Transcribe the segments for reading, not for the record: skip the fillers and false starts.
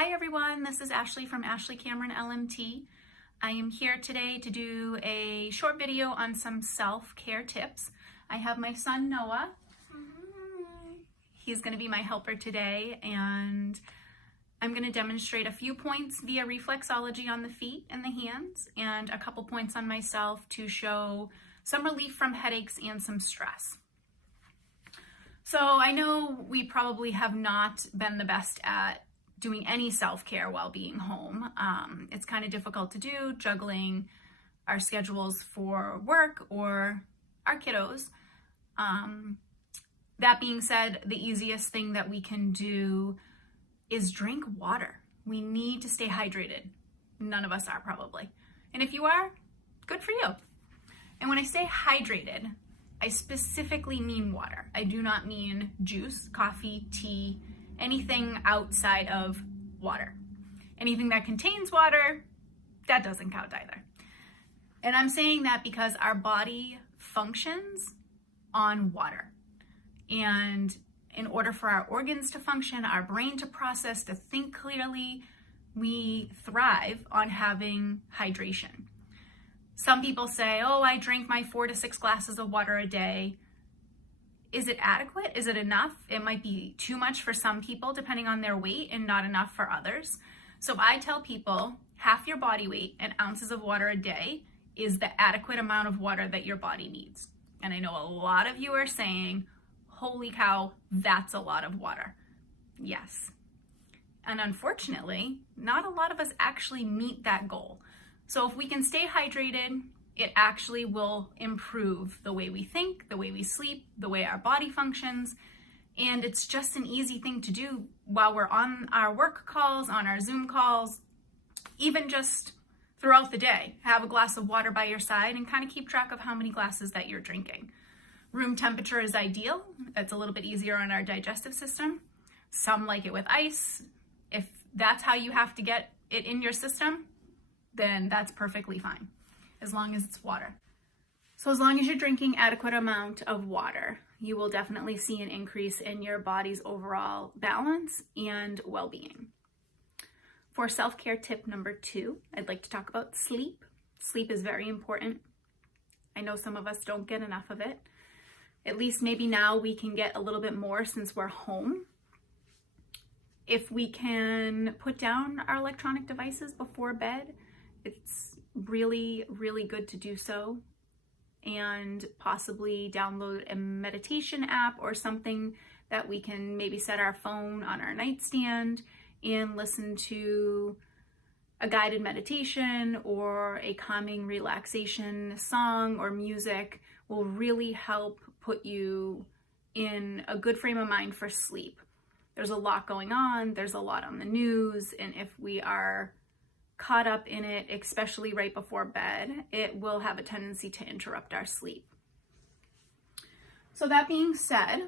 Hi everyone, this is Ashley from Ashley Cameron LMT. I am here today to do a short video on some self-care tips. I have my son Noah. He's going to be my helper today, and I'm going to demonstrate a few points via reflexology on the feet and the hands, and a couple points on myself to show some relief from headaches and some stress. So I know we probably have not been the best at doing any self-care while being home. It's kind of difficult to do, juggling our schedules for work or our kiddos. That being said, the easiest thing that we can do is drink water. We need to stay hydrated. None of us are probably. And if you are, good for you. And when I say hydrated, I specifically mean water. I do not mean juice, coffee, tea, anything outside of water. Anything that contains water, that doesn't count either. And I'm saying that because our body functions on water. And in order for our organs to function, our brain to process, to think clearly, we thrive on having hydration. Some people say, oh, I drink my 4 to 6 glasses of water a day. Is it adequate? Is it enough? It might be too much for some people depending on their weight and not enough for others. So I tell people half your body weight and ounces of water a day is the adequate amount of water that your body needs. And I know a lot of you are saying, holy cow, that's a lot of water. Yes. And unfortunately, not a lot of us actually meet that goal. So if we can stay hydrated, it actually will improve the way we think, the way we sleep, the way our body functions. And it's just an easy thing to do while we're on our work calls, on our Zoom calls, even just throughout the day. Have a glass of water by your side and kind of keep track of how many glasses that you're drinking. Room temperature is ideal. It's a little bit easier on our digestive system. Some like it with ice. If that's how you have to get it in your system, then that's perfectly fine, as long as it's water. So as long as you're drinking adequate amount of water, you will definitely see an increase in your body's overall balance and well-being. For self-care tip number 2, I'd like to talk about sleep. Sleep is very important. I know some of us don't get enough of it. At least maybe now we can get a little bit more since we're home. If we can put down our electronic devices before bed, it's really, really good to do so, and possibly download a meditation app or something that we can maybe set our phone on our nightstand and listen to a guided meditation or a calming relaxation song or music will really help put you in a good frame of mind for sleep. There's a lot going on, there's a lot on the news, and if we are caught up in it, especially right before bed, it will have a tendency to interrupt our sleep. So that being said,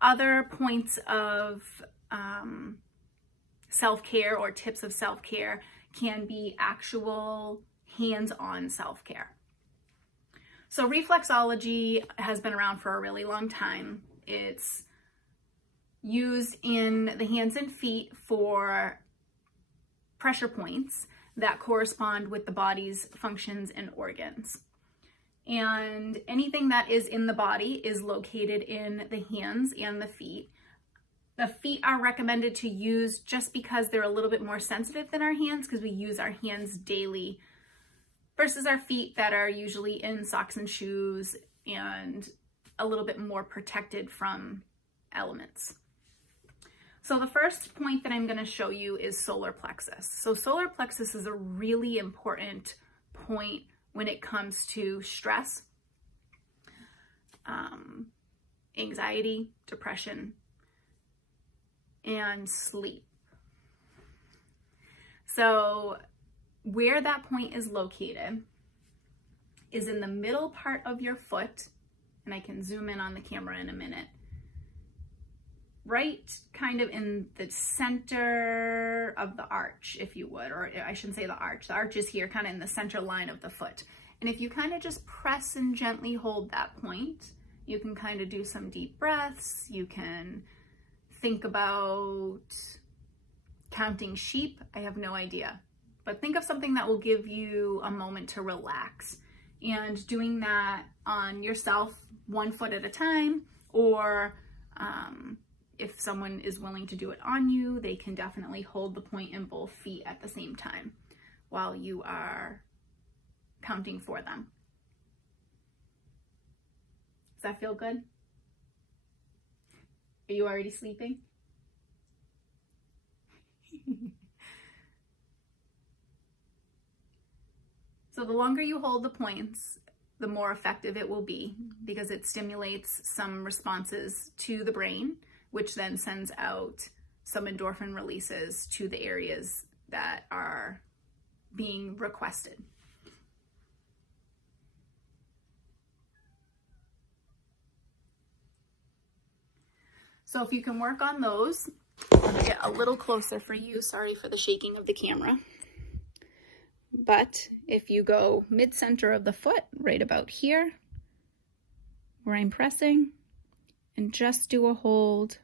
other points of self-care or tips of self-care can be actual hands-on self-care. So reflexology has been around for a really long time. It's used in the hands and feet for pressure points that correspond with the body's functions and organs. And anything that is in the body is located in the hands and the feet. The feet are recommended to use just because they're a little bit more sensitive than our hands, because we use our hands daily versus our feet that are usually in socks and shoes and a little bit more protected from elements. So the first point that I'm going to show you is solar plexus. So solar plexus is a really important point when it comes to stress, anxiety, depression, and sleep. So where that point is located is in the middle part of your foot, and I can zoom in on the camera in a minute. Right kind of in the center of the arch, if you would, or I shouldn't say the arch. The arch is here, kind of in the center line of the foot. And if you kind of just press and gently hold that point, you can kind of do some deep breaths. You can think about counting sheep, I have no idea. But think of something that will give you a moment to relax. And doing that on yourself, 1 foot at a time, or if someone is willing to do it on you, they can definitely hold the point in both feet at the same time while you are counting for them. Does that feel good? Are you already sleeping? So the longer you hold the points, the more effective it will be, because it stimulates some responses to the brain, which then sends out some endorphin releases to the areas that are being requested. So if you can work on those, I'll get a little closer for you. Sorry for the shaking of the camera. But if you go mid-center of the foot, right about here, where I'm pressing, and just do a hold,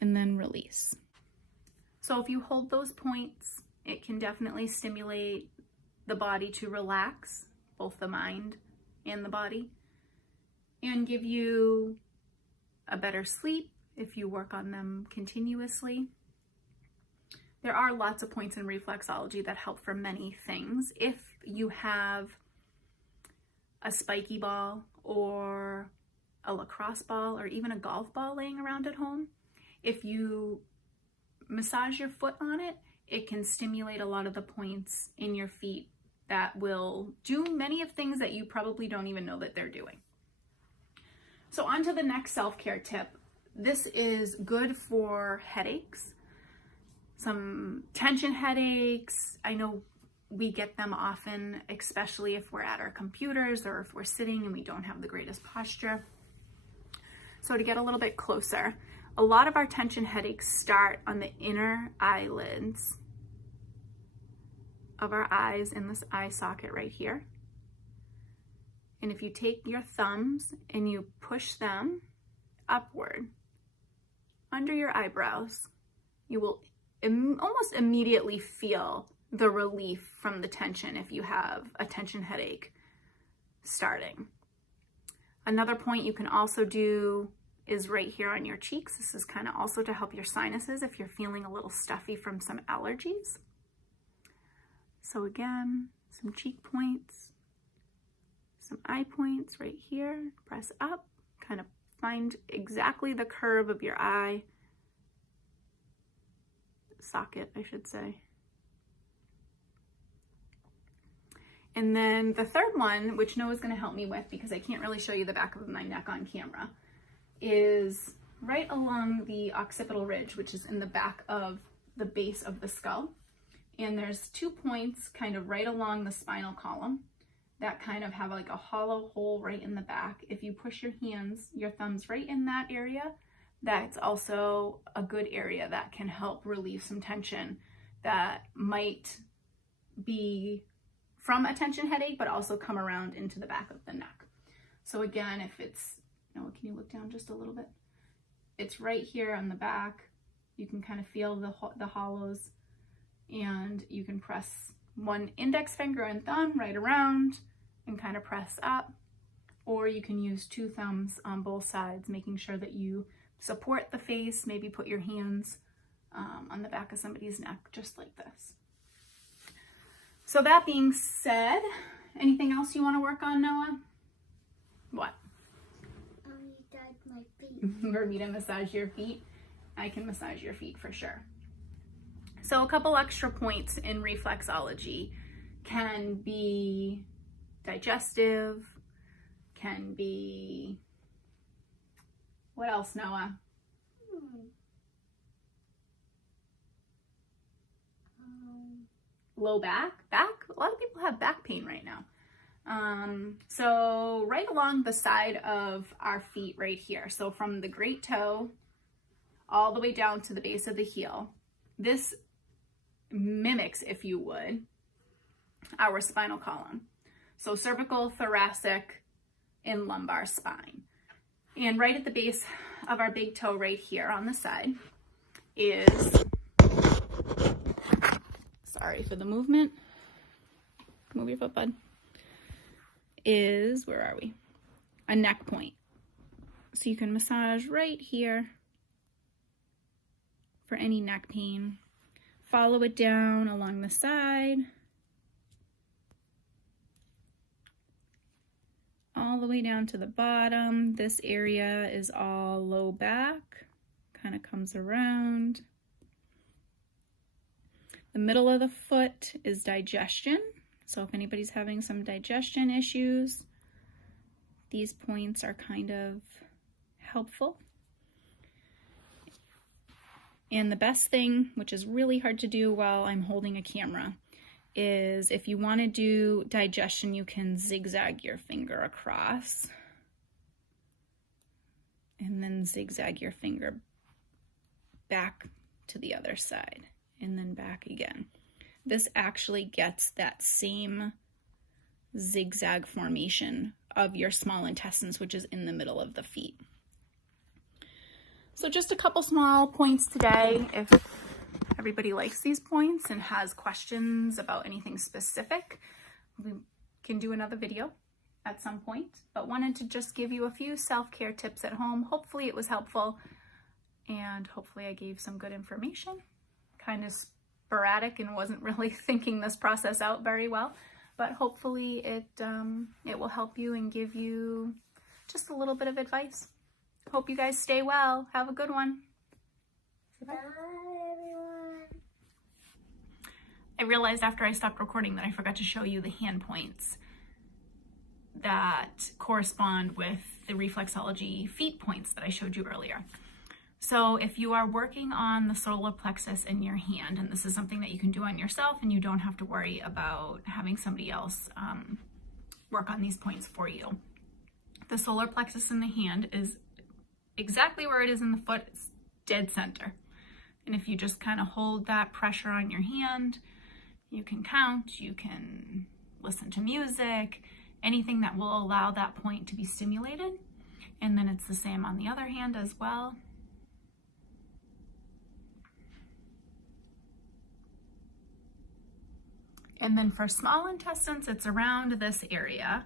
and then release. So if you hold those points, it can definitely stimulate the body to relax, both the mind and the body, and give you a better sleep if you work on them continuously. There are lots of points in reflexology that help for many things. If you have a spiky ball or a lacrosse ball or even a golf ball laying around at home, if you massage your foot on it, it can stimulate a lot of the points in your feet that will do many of things that you probably don't even know that they're doing. So on to the next self-care tip. This is good for headaches. Some tension headaches. I know we get them often, especially if we're at our computers or if we're sitting and we don't have the greatest posture. So to get a little bit closer, a lot of our tension headaches start on the inner eyelids of our eyes in this eye socket right here. And if you take your thumbs and you push them upward under your eyebrows, you will almost immediately feel the relief from the tension if you have a tension headache starting. Another point you can also do is right here on your cheeks. This is kind of also to help your sinuses if you're feeling a little stuffy from some allergies. So again, some cheek points, some eye points right here. Press up, kind of find exactly the curve of your eye socket, I should say. And then the third one, which Noah's going to help me with because I can't really show you the back of my neck on camera, is right along the occipital ridge, which is in the back of the base of the skull. And there's 2 points kind of right along the spinal column that kind of have like a hollow hole right in the back. If you push your hands, your thumbs right in that area, that's also a good area that can help relieve some tension that might be from a tension headache, but also come around into the back of the neck. So again, if it's, Noah, can you look down just a little bit? It's right here on the back. You can kind of feel the hollows, and you can press one index finger and thumb right around and kind of press up, or you can use 2 thumbs on both sides, making sure that you support the face. Maybe put your hands on the back of somebody's neck, just like this. So that being said, anything else you want to work on, Noah? What? Massage my feet. For me to massage your feet? I can massage your feet for sure. So a couple extra points in reflexology can be digestive, can be, what else, Noah? Low back. A lot of people have back pain right now. So right along the side of our feet right here. So from the great toe all the way down to the base of the heel. This mimics, if you would, our spinal column. So cervical, thoracic, and lumbar spine. And right at the base of our big toe right here on the side is, sorry for the movement, move your foot, bud, is, where are we? A neck point. So you can massage right here for any neck pain. Follow it down along the side, all the way down to the bottom. This area is all low back, kind of comes around. The middle of the foot is digestion. So if anybody's having some digestion issues, these points are kind of helpful. And the best thing, which is really hard to do while I'm holding a camera, is if you want to do digestion, you can zigzag your finger across and then zigzag your finger back to the other side and then back again. This actually gets that same zigzag formation of your small intestines, which is in the middle of the feet. So just a couple small points today. If everybody likes these points and has questions about anything specific, we can do another video at some point, but wanted to just give you a few self-care tips at home. Hopefully it was helpful, and hopefully I gave some good information. Kind of sporadic and wasn't really thinking this process out very well, but hopefully it will help you and give you just a little bit of advice. Hope you guys stay well. Have a good one. Bye, everyone. I realized after I stopped recording that I forgot to show you the hand points that correspond with the reflexology feet points that I showed you earlier. So if you are working on the solar plexus in your hand, and this is something that you can do on yourself and you don't have to worry about having somebody else work on these points for you. The solar plexus in the hand is exactly where it is in the foot. It's dead center. And if you just kind of hold that pressure on your hand, you can count, you can listen to music, anything that will allow that point to be stimulated. And then it's the same on the other hand as well. And then for small intestines, it's around this area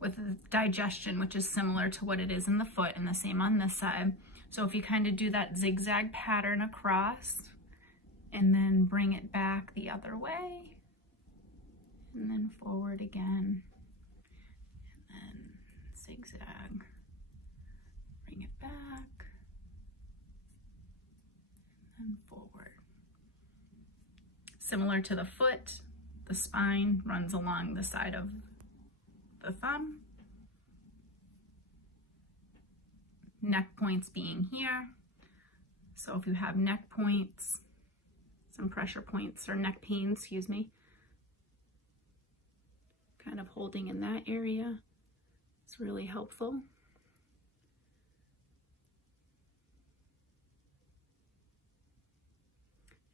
with digestion, which is similar to what it is in the foot, and the same on this side. So if you kind of do that zigzag pattern across and then bring it back the other way and then forward again and then zigzag, bring it back and then forward. Similar to the foot, the spine runs along the side of the thumb. Neck points being here. So if you have neck points, some pressure points or neck pain, excuse me, kind of holding in that area, it's really helpful.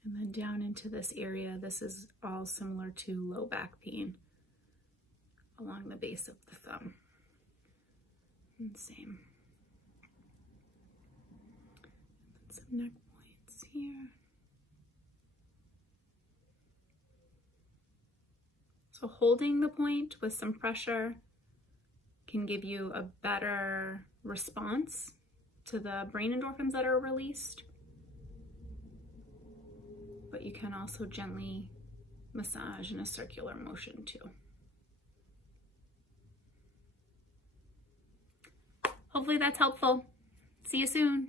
And then down into this area, this is all similar to low back pain along the base of the thumb. And same. Some neck points here. So holding the point with some pressure can give you a better response to the brain endorphins that are released. But you can also gently massage in a circular motion too. Hopefully that's helpful. See you soon.